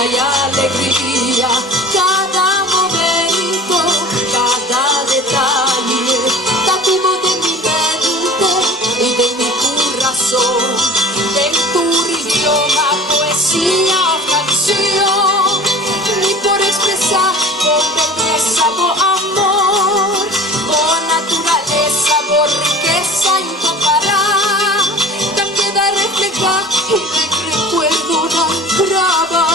fuerza y alegría, cada momento, cada detalle, nativo de mi mente y de mi corazón, en tu idioma, poesía o canción, ni por expresar con belleza o amor, con naturaleza, por riqueza incomparable, que queda reflejar y me recuerdo una brava.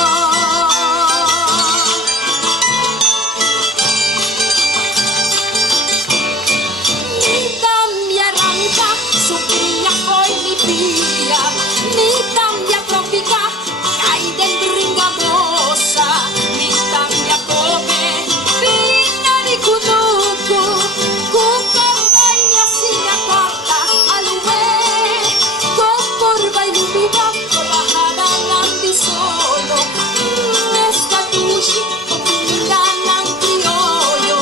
Mi arranca, su piña hoy mi pía, mi tambia trópica, cae del bringamosa, mi tambia come, piña di cunuco, cuca baila sin la corta, alumé, con porba ilumina, con bajada nambi solo, escatushi, con pinana criollo,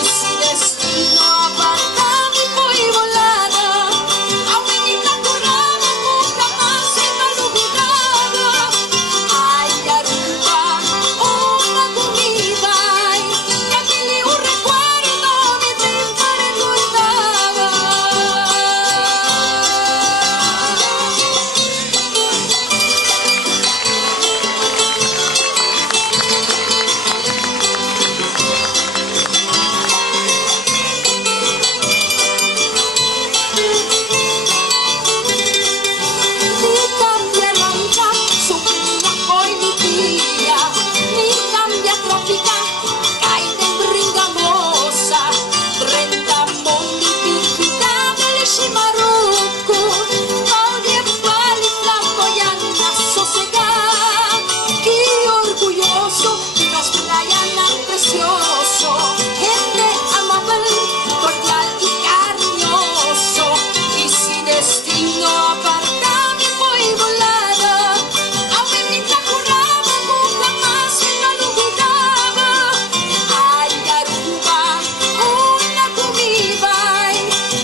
y si destino aparta mi poi volada, abuelita curada, nunca más se me olvidaba. Ay, Aruba, una comida, y aquel un recuerdo me tenta recordaba. Mi tambia rancha, su piña hoy mi tía, mi tambia trópica, cae del bringamosa, 30 mondi picchita del Cimarocco, Paoli e pali flamboyanna sosegada, que orgulloso de los playanas precioso, gente amable, cordial y cariñoso, y sin destino aparta mi poi volada, abuelita curada, nunca más se me olvidaba. Ay, Aruba, una comida,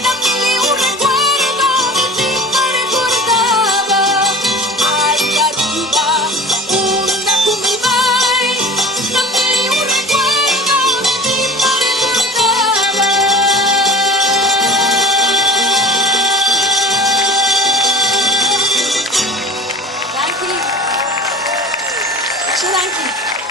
también un recuerdo de ti me recordaba. Ay, Aruba, una comida, también un recuerdo de ti me recordaba. Thank you. Thank you.